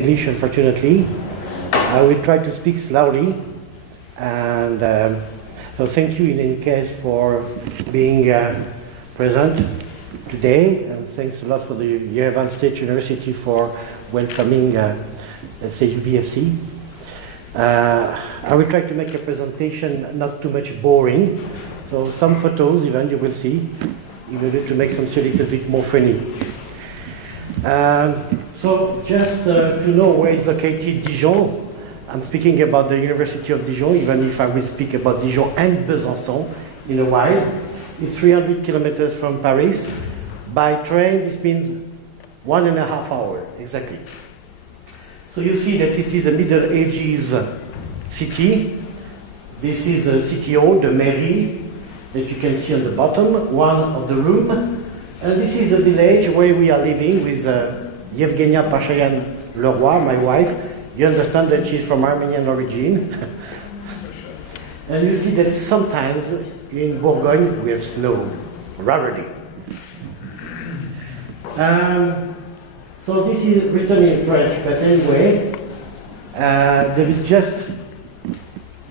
English, unfortunately. I will try to speak slowly, and so thank you in any case for being present today, and thanks a lot for the Yerevan State University for welcoming, let's say, UBFC. I will try to make a presentation not too much boring, so some photos even you will see, in order to make things a little bit more funny. So just to know where is located Dijon, I'm speaking about the University of Dijon, even if I will speak about Dijon and Besançon in a while. It's 300 kilometers from Paris. By train, this means 1.5 hours, exactly. So you see that it is a Middle Ages city. This is a city hall, the mairie, that you can see on the bottom, one of the rooms. And this is the village where we are living with Yevgenia Pashayan-Leroy, my wife. You understand that she's from Armenian origin. And you see that sometimes in Bourgogne we have snow, rarely. So this is written in French, but anyway, there is just,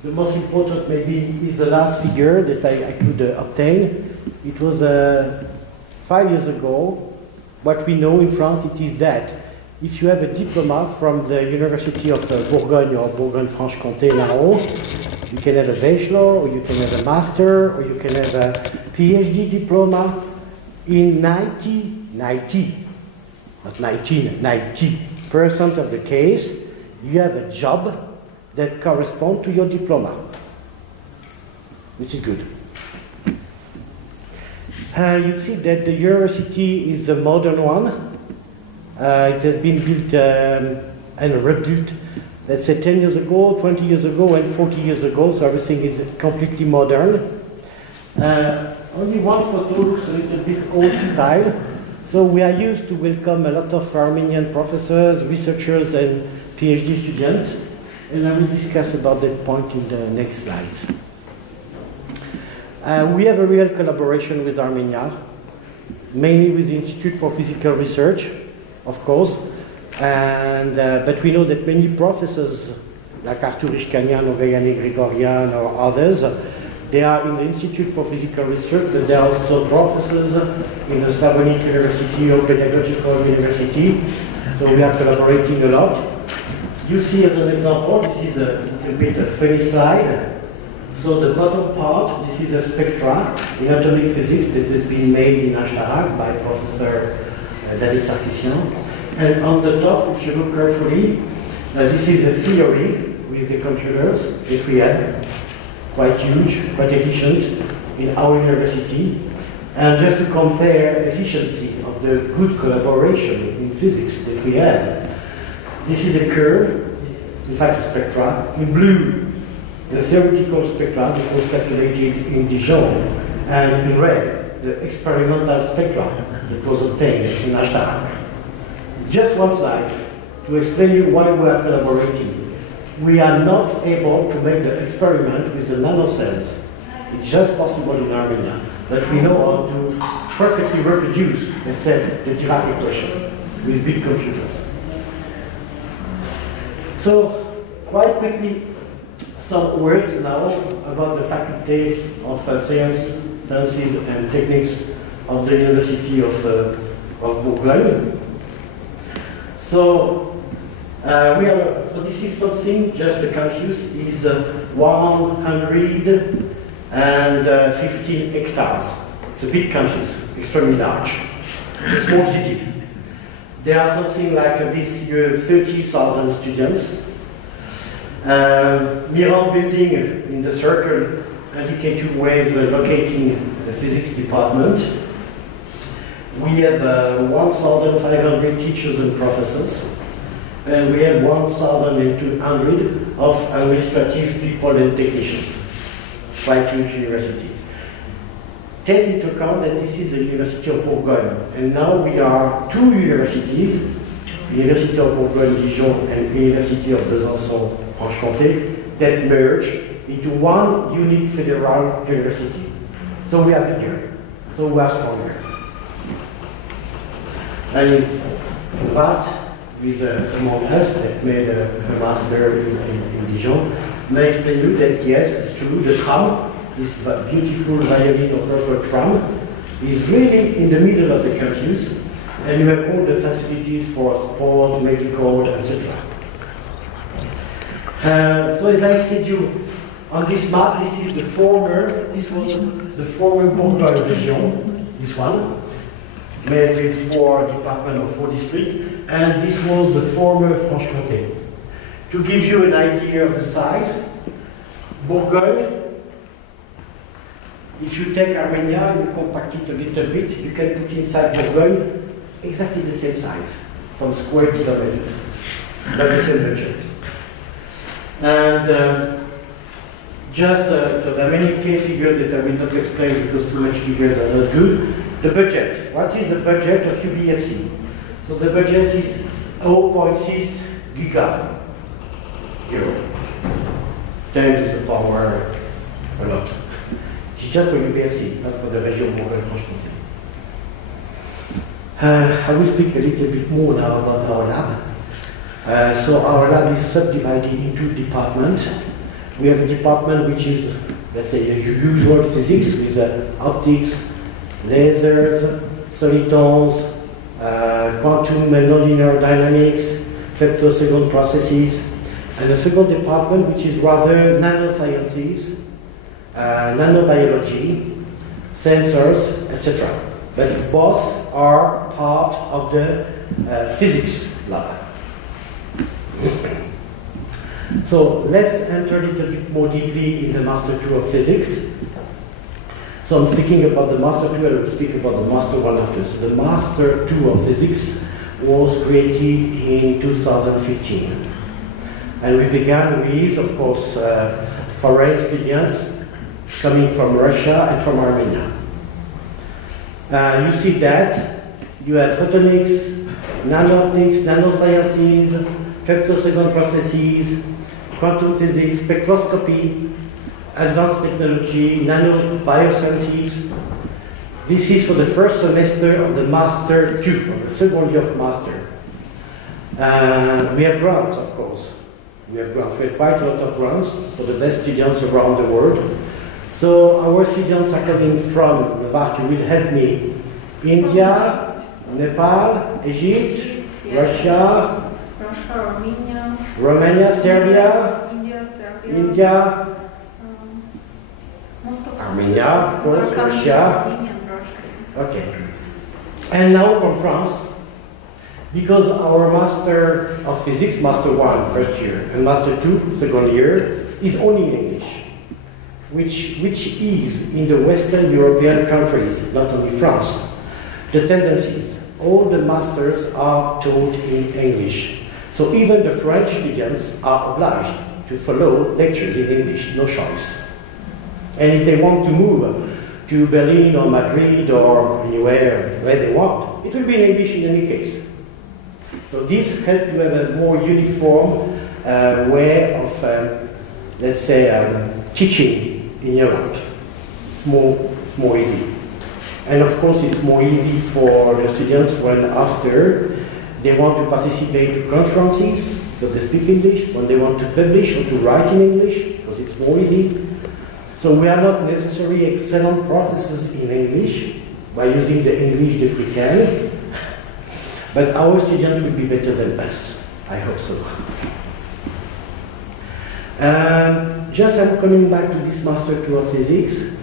the most important maybe is the last figure that I could obtain. It was 5 years ago. What we know in France, it is that if you have a diploma from the University of Bourgogne or Boulogne Franche-Comté now, you can have a bachelor, or you can have a master, or you can have a PhD diploma. In 90% of the case, you have a job that corresponds to your diploma, which is good. You see that the university is a modern one. It has been built and rebuilt, let's say 10 years ago, 20 years ago, and 40 years ago, so everything is completely modern. Only one photo looks a little bit old style. So we are used to welcome a lot of Armenian professors, researchers, and PhD students, and I will discuss about that point in the next slides. We have a real collaboration with Armenia, mainly with the Institute for Physical Research, of course, and, but we know that many professors, like Arthur Ishkanian or Gayani Grigorian or others, they are in the Institute for Physical Research, but they are also professors in the Slavonic University or Pedagogical University, so we are collaborating a lot. You see as an example, this is a little bit a funny slide. So the bottom part, this is a spectra in atomic physics that has been made in Ashtarak by Professor David Sarkissian. And on the top, if you look carefully, this is a theory with the computers that we have, quite huge, quite efficient in our university. And just to compare efficiency of the good collaboration in physics that we have, this is a curve, in fact a spectra, in blue, the theoretical spectra that was calculated in Dijon, and in red, the experimental spectra that was obtained in Ashtarak. Just one slide to explain you why we are collaborating. We are not able to make the experiment with the nanocells. It's just possible in Armenia that we know how to perfectly reproduce, let's say, the Dirac equation with big computers. So, quite quickly, some words now about the Faculty of Sciences and Techniques of the University of Bourgogne. So, so this is something, just the campus is 115 hectares. It's a big campus, extremely large. It's a small city. There are something like this year 30,000 students. Miran building in the circle indicate you where is locating the physics department. We have 1,500 teachers and professors, and we have 1,200 of administrative people and technicians. Quite huge university. Take into account that this is the University of Bourgogne, and now we are two universities, University of Bourgogne Dijon and University of Besançon Franche-Comté, that merge into one unique federal university. So we are bigger, so we are stronger. And that with among us that made a master in Dijon, and I explain you that yes, it's true, the tram, this beautiful violin or rubber tram, is really in the middle of the campus, and you have all the facilities for sport, medical, etc. So as I said you, on this map, this is the former, this was the former Bourbon region, this one, made with 4 departments or 4 districts, and this was the former Franche-Comté. To give you an idea of the size, Bourgogne, if you take Armenia, you compact it a little bit, you can put inside Bourgogne exactly the same size, some square kilometers, but the same budget. And so there are many key figures that I will not explain because too much figures are not good. The budget. What is the budget of UBFC? So the budget is 0.6 giga euro. 10 to the power a lot. It's just for UBFC, not for the region Bourgogne-Franche-Comté. I will speak a little bit more now about our lab. So our lab is subdivided into departments. We have a department which is, let's say, the usual physics with optics, lasers, solitons, quantum and nonlinear dynamics, femtosecond processes, and a second department which is rather nanosciences, nanobiology, sensors, etc. But both are part of the physics lab. So let's enter a little bit more deeply in the Master 2 of Physics. So I'm speaking about the Master 2, and I will speak about the Master 1 after. So the Master 2 of Physics was created in 2015. And we began with, of course, foreign students coming from Russia and from Armenia. You see that you have photonics, nano-optics, nanosciences, femtosecond processes, quantum physics, spectroscopy, advanced technology, nanobiosciences. This is for the first semester of the Master 2, of the second year of Master. We have grants, of course. We have grants. We have quite a lot of grants for the best students around the world. So our students are coming from, Vart, you will help me, India, Nepal, Egypt, Russia, Armenia, Romania, Serbia, India, most of Armenia, of course, Russia. Okay. And now from France, because our Master of Physics, Master 1, first year, and Master 2, second year, is only in English, which is in the Western European countries, not only France, the tendencies. All the masters are taught in English. So even the French students are obliged to follow lectures in English, no choice. And if they want to move to Berlin or Madrid or anywhere where they want, it will be in English in any case. So this helps to have a more uniform way of, let's say, teaching in Europe. It's more easy. And of course, it's more easy for the students when after they want to participate to conferences, because they speak English, when they want to publish or to write in English, because it's more easy. So we are not necessarily excellent professors in English by using the English that we can, but our students will be better than us. I hope so. Just I'm coming back to this Master 2 of Physics.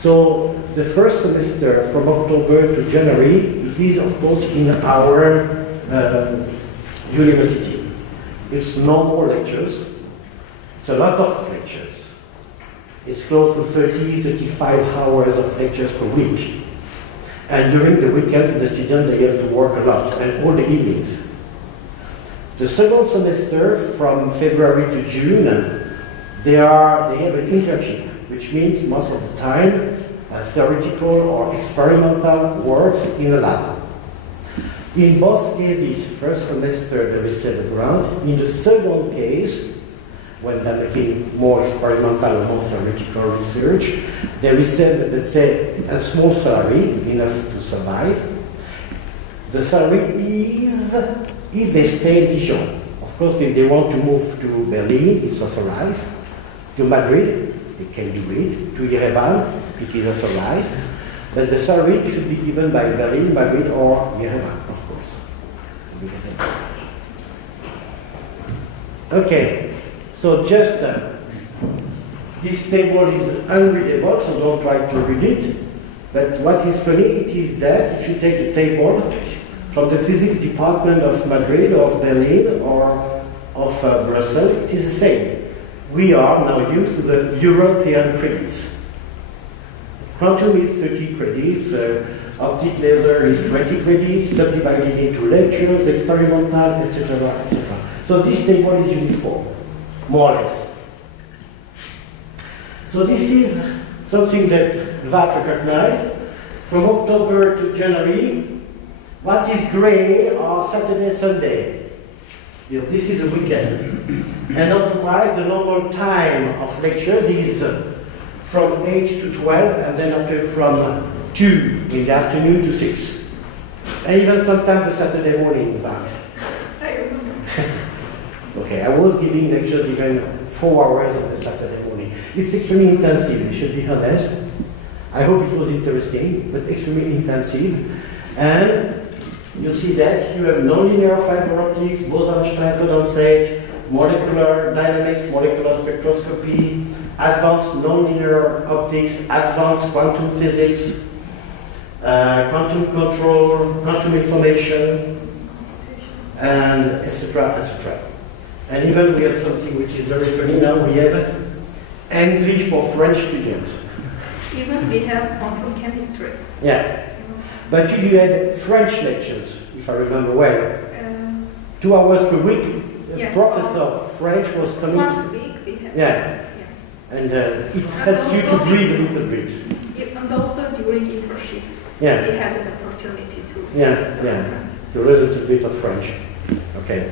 So the first semester from October to January, it is of course in our university. It's no more lectures. It's a lot of lectures. It's close to 30, 35 hours of lectures per week. And during the weekends, the students, they have to work a lot, and all the evenings. The second semester, from February to June, they have an internship, which means most of the time, theoretical or experimental works in a lab. In both cases, first semester, they receive a grant. In the second case, when they're making more experimental, more theoretical research, they receive, let's say, a small salary, enough to survive. The salary is if they stay in Dijon. Of course, if they want to move to Berlin, it's authorized. To Madrid, it can do it. To Yerevan, it is authorized. But the salary should be given by Berlin, Madrid, or Yerevan, of course. Okay, so just this table is unreadable, so don't try to read it. But what is funny, it is that if you take the table from the physics department of Madrid, or of Berlin, or of Brussels, it is the same. We are now used to the European credits. Quantum is 30 credits, optic laser is 20 credits, subdivided into lectures, experimental, etc., etc. So this table is uniform, more or less. So this is something that VAT recognized. From October to January, what is gray are Saturday, Sunday. This is a weekend. And otherwise, the normal time of lectures is from 8 to 12, and then after from 2 in the afternoon to 6. And even sometimes the Saturday morning, in fact. I remember. Okay, I was giving lectures even 4 hours on the Saturday morning. It's extremely intensive, we should be honest. I hope it was interesting, but extremely intensive. And you see that you have nonlinear fiber optics, Bose-Einstein condensate, molecular dynamics, molecular spectroscopy, advanced nonlinear optics, advanced quantum physics, quantum control, quantum information, and etc., etc. And even we have something which is very funny now, we have English for French students. Even we have quantum chemistry. Yeah. But you had French lectures, if I remember well. 2 hours per week, the professor of French was coming. Once a week we have. Yeah. And it helped you to breathe a little bit. And also during internship, Yeah. we had an opportunity to. Yeah. To learn a little bit of French. Okay.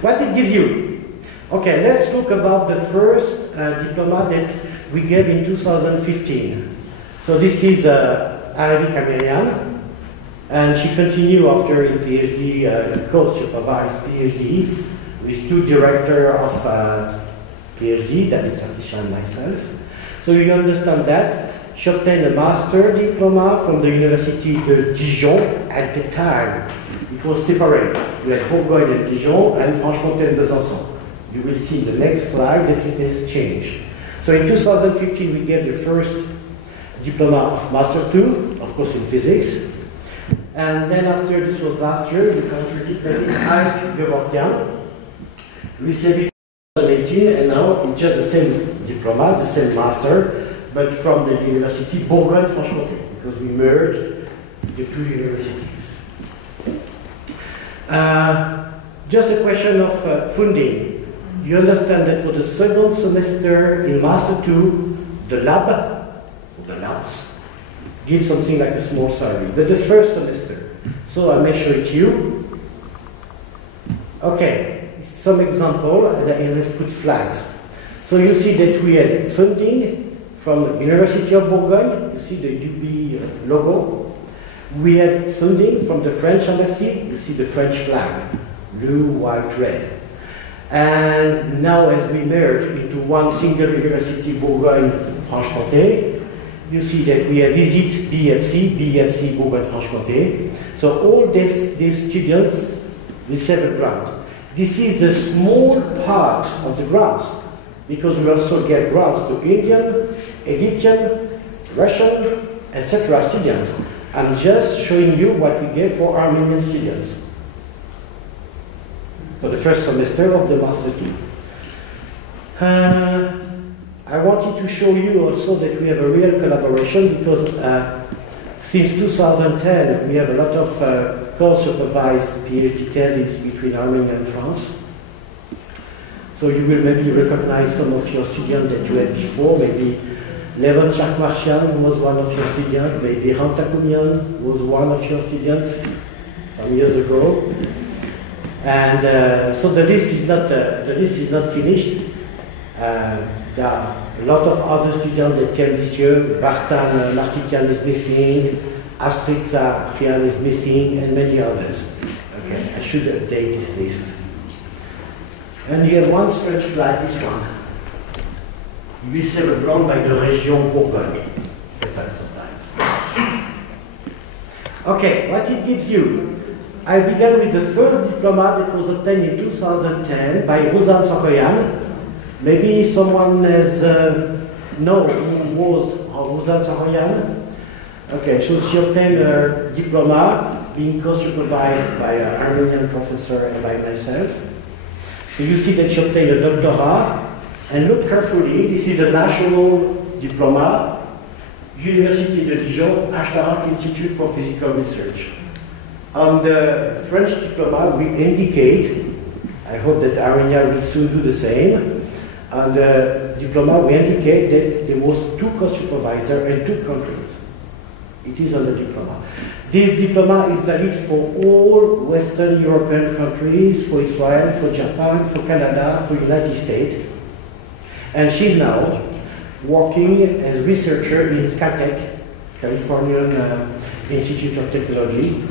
What it gives you? Okay, let's talk about the first diploma that we gave in 2015. So this is Arabic American, and she continued after in PhD, course-supervised PhD, with 2 directors of PhD, that is Alicia and myself. So you understand that. She obtained a master diploma from the University of Dijon at the time. It was separate. You had Bourgogne and Dijon and Franche-Comté and Besançon. You will see in the next slide that it has changed. So in 2015 we gave the first diploma of Master 2, of course in physics. And then after, this was last year, we contributed Ike Gevorkian, received it in 2018, and now it's just the same diploma, the same master, but from the University Bourgogne-Franche-Comté, because we merged the 2 universities. Just a question of funding. You understand that for the second semester in Master 2, the labs, give something like a small salary. But the first semester, so I may show it to you. Okay, some example, and let's put flags. So you see that we had funding from the University of Bourgogne, you see the UB logo. We had funding from the French embassy, you see the French flag, blue, white, red. And now as we merge into one single university, Bourgogne-Franche-Comté, you see that we have visit BFC Bourgogne-Franche-Comté. So all these students receive a grant. This is a small part of the grants, because we also give grants to Indian, Egyptian, Russian, etc. students. I'm just showing you what we gave for Armenian students. For the first semester of the Master 2. I wanted to show you also that we have a real collaboration, because since 2010 we have a lot of course-supervised PhD theses between Armenia and France. So you will maybe recognize some of your students that you had before, maybe Levon Chakmarshian was one of your students, maybe Rantakumian was one of your students some years ago. And so the list is not finished. There are a lot of other students that came this year. Vartan Martikian is missing, Astrid Zarian is missing, and many others. Okay, should update this list. And you have one strange flag, this one. We celebrate by the région Bourgogne. Depends sometimes. Okay, what it gives you. I began with the first diploma that was obtained in 2010 by Rosanne Sakoyan. Maybe someone has known who was Rosanne Sakoyan. Okay, so she obtained her diploma being co-supervised by an Armenian professor and by myself. So you see that she obtained a doctorate. And look carefully, this is a national diploma, University de Dijon, Institute for Physical Research. On the French diploma, we indicate, I hope that Armenia will soon do the same. On the diploma, we indicate that there was 2 co-supervisors and 2 countries. It is on the diploma. This diploma is valid for all Western European countries, for Israel, for Japan, for Canada, for United States. And she's now working as researcher in Caltech, Californian Institute of Technology.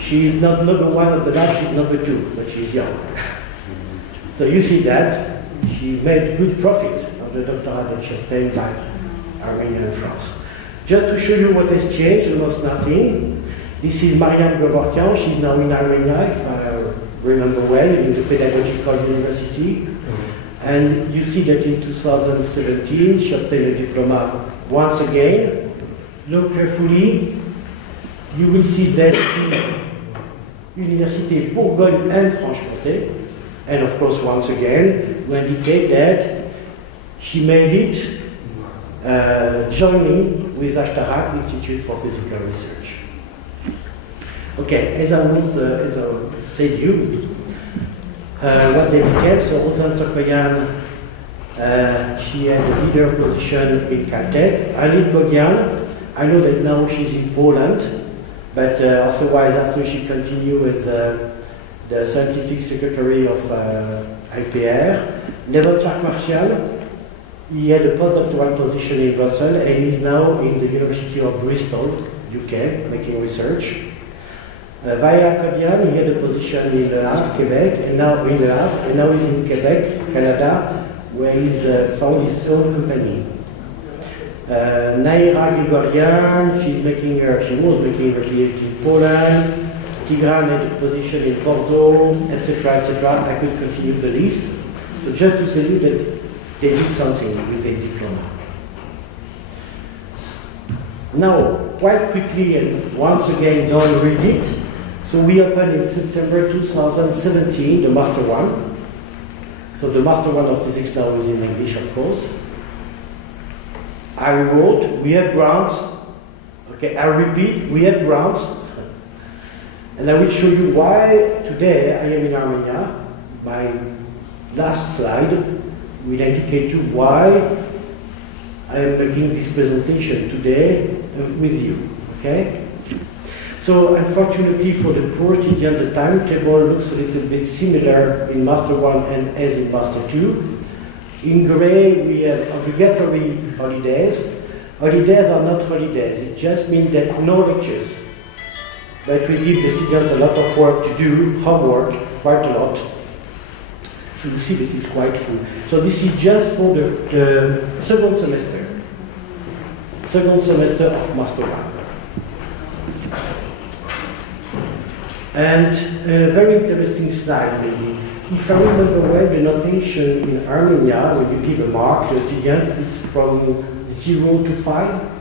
She's not number 1 of the lab, she's number 2, but she's young. So you see that she made good profit of the doctorate that she obtained by Armenia and France. Just to show you what has changed, almost nothing. This is Mariam Govorkian. She's now in Armenia, if I remember well, in the Pedagogical University. And you see that in 2017, she obtained a diploma once again. Look carefully. You will see that it is Université Bourgogne and Franche-Comté. And of course, once again, we indicate that she made it joining with Institute for Physical Research. Okay, as I said you, what they became, so Rosanne Sakoyan, she had a leader position in Caltech. Alit Bogyan, I know that now she's in Poland, but otherwise after she continued as the scientific secretary of IPR. Neville Martial, he had a postdoctoral position in Brussels and he's now in the University of Bristol, UK, making research. Vaya Kodian, he had a position in Le Havre, Quebec, and now in Le Havre, and now he's in Quebec, Canada, where he's found his own company. Naira Grigorian, she was making her PhD in Poland. Tigran had a position in Bordeaux, etc., etc. I could continue the list. So just to say you that they did something with their diploma. Now, quite quickly, and once again, don't read it. So we opened in September 2017 the Master 1. So the Master 1 of Physics now is in English, of course. I wrote, we have grants. Okay, I repeat, we have grants. And I will show you why today I am in Armenia. My last slide will indicate you why I am making this presentation today with you. Okay? So unfortunately for the poor student, the timetable looks a little bit similar in Master 1 and as in Master 2. In gray, we have obligatory holidays. Holidays are not holidays. It just means that no lectures. But we give the students a lot of work to do, homework, quite a lot. So you see this is quite full. So this is just for the second semester. Second semester of Master 1. And a very interesting slide, maybe. If I remember well, the notation in Armenia, when you give a mark to a student, is from 0 to 5?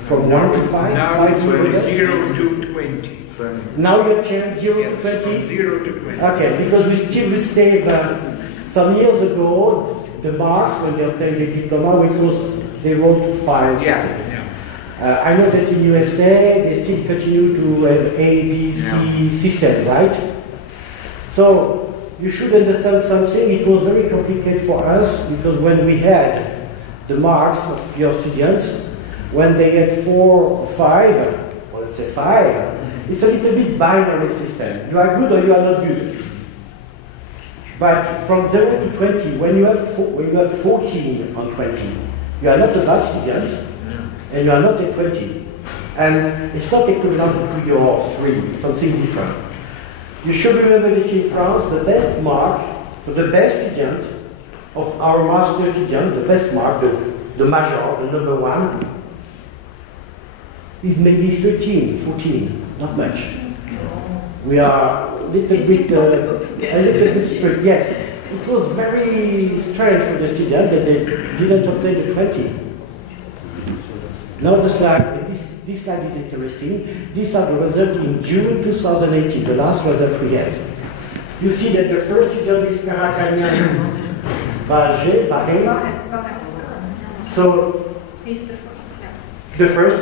From 1 to 5? Now it's 0 to 20. Now you have changed 0 Yes, to 20? from 0 to 20. Okay, because we still receive, some years ago, the marks when they obtained the diploma, it was 0 to 5. Yeah. I know that in USA, they still continue to have A, B, C system, right? So, you should understand something. It was very complicated for us because when we had the marks of your students, when they had 4 or 5, or let's say 5, it's a little bit binary system. You are good or you are not good. But from 0 to 20, when you have 14 on 20, you are not a bad student, and you are not a 20. And it's not equivalent to your 3, something different. You should remember that in France, the best mark for the best student of our master student, the best mark, the major, the number one, is maybe 13, 14, not much. We are a little bit strict. Yes, it was very strange for the student that they didn't obtain the 20. Now the slide, this slide is interesting. These are the results in June 2018, the last result we have. You see that the first student is Karakanian Vajé. So, He's the first, yeah. the first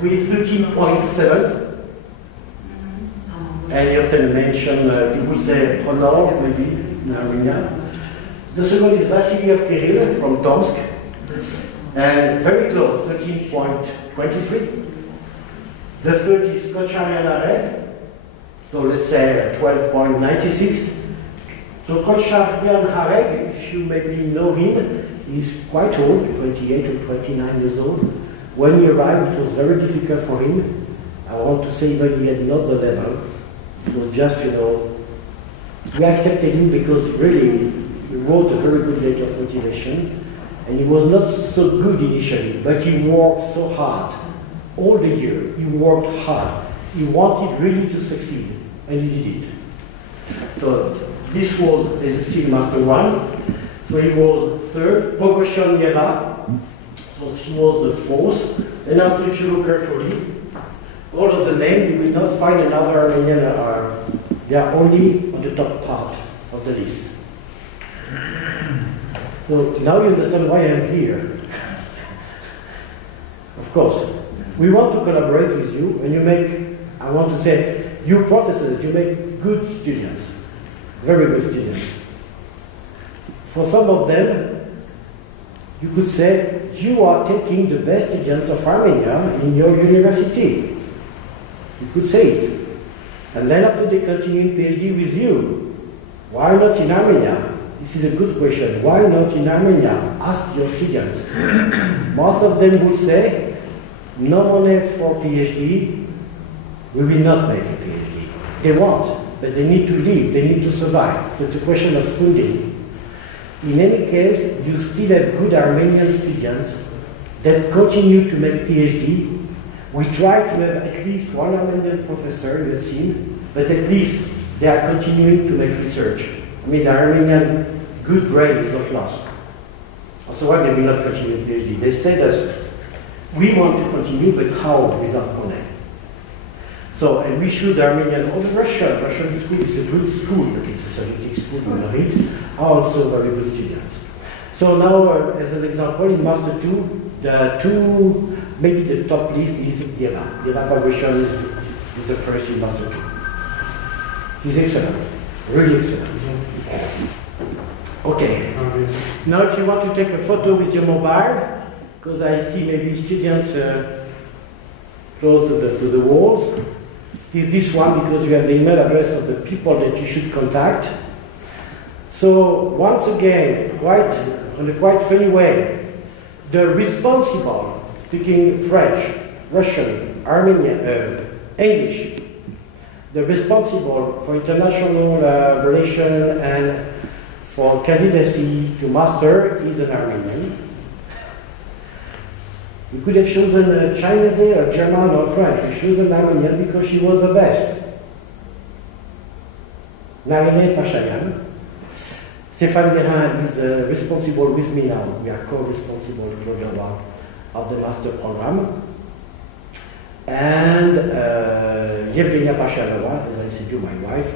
with 13.7. And you obtain a mention, people say honor, maybe, in Armenia. The second is Vasily of Kirill from Tomsk. And very close, 13.23. The third is Kocharian Arek, so let's say 12.96. So Kocharian Arek, if you maybe know him, he's quite old, 28 or 29 years old. When he arrived, it was very difficult for him. I want to say that he had not the level. It was just, we accepted him because really he wrote a very good letter of motivation. And he was not so good initially, but he worked so hard. All the year, he worked hard. He wanted really to succeed, and he did it. So this was, as you see, Master 1. So he was third. Pogoshon Yeva, so he was the fourth. And after, if you look carefully, all of the names, you will not find another Armenian. They are only on the top part of the list. So now you understand why I'm here. Of course, we want to collaborate with you, and you make, I want to say, you professors, you make good students, very good students. For some of them, you could say, you are taking the best students of Armenia in your university. You could say it. And then after they continue in PhD with you, why not in Armenia? This is a good question. Why not in Armenia? Ask your students. Most of them would say, no money for PhD, we will not make a PhD. They want, but they need to live, they need to survive. So it's a question of funding. In any case, you still have good Armenian students that continue to make PhD. We try to have at least one Armenian professor, you have seen, but at least they are continuing to make research. I mean, the Armenian good brain is not lost. So why they will not continue PhD? They said us, we want to continue, but how without money? So, and we should Armenian, Russian school is a good school, but it's a Semitic school, you know it, are also very good students. So now, as an example, in Master 2, the two, maybe the top list is Deva. Deva Pagoshan is the first in Master 2. He's excellent, really excellent. Okay. Now, if you want to take a photo with your mobile, because I see maybe students close to the walls, is this one because you have the email address of the people that you should contact. So once again, in a quite funny way, the responsible, speaking French, Russian, Armenian, English, the responsible for international relation and for candidacy to master is an Armenian. We could have chosen a Chinese or German or French. We chose an Armenian because she was the best. Narine Pashayan. Stéphane Guérin is responsible with me now. We are co-responsible of the master program. And Yevgenia Pashanova, as I said to my wife,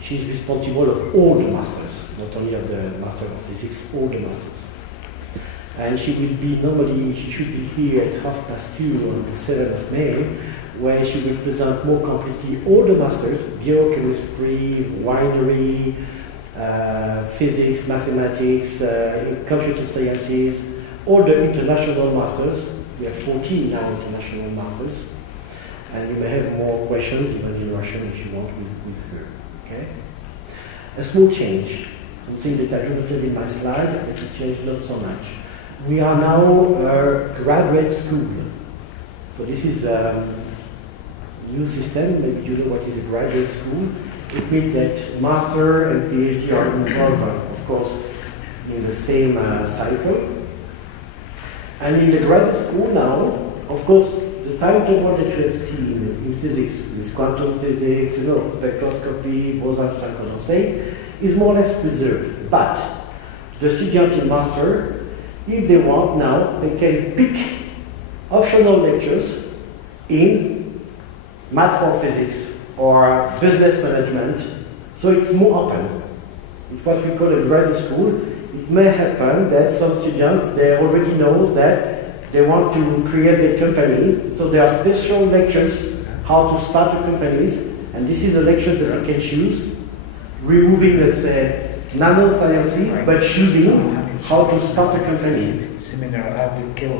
she's responsible of all the masters, not only of the Master of Physics, all the masters. And she will be, normally, she should be here at 2:30 on the 7th of May, where she will present more completely all the masters, biochemistry, winery, physics, mathematics, computer sciences, all the international masters. We have 14 now international masters. And you may have more questions, even in Russian, if you want, with her. Okay? A small change, something that I do not have in my slide, but it changed not so much. We are now a graduate school. So this is a new system. Maybe you know what is a graduate school. It means that master and PhD are involved, of course, in the same cycle. And in the graduate school now, of course, the timetable that you have seen in physics, with quantum physics, spectroscopy, Bose-Einstein condensate, is more or less preserved. But the student in master, if they want now, they can pick optional lectures in math for physics or business management. So it's more open. It's what we call a graduate school. It may happen that some students, they already know that they want to create their company. So there are special lectures how to start a companies. And this is a lecture that they can choose, removing, let's say, nanosciences, but choosing how to start a company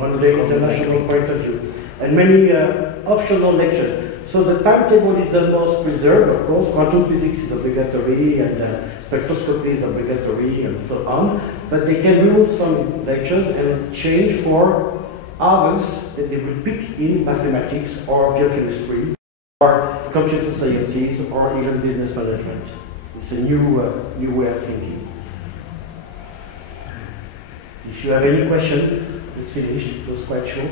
on the international point of view. And many optional lectures. So the timetable is almost preserved, of course. Quantum physics is obligatory, and spectroscopy is obligatory, and so on. But they can remove some lectures and change for others that they will pick in mathematics or biochemistry or computer sciences or even business management. It's a new way of thinking. If you have any question, it's finished. It was quite short.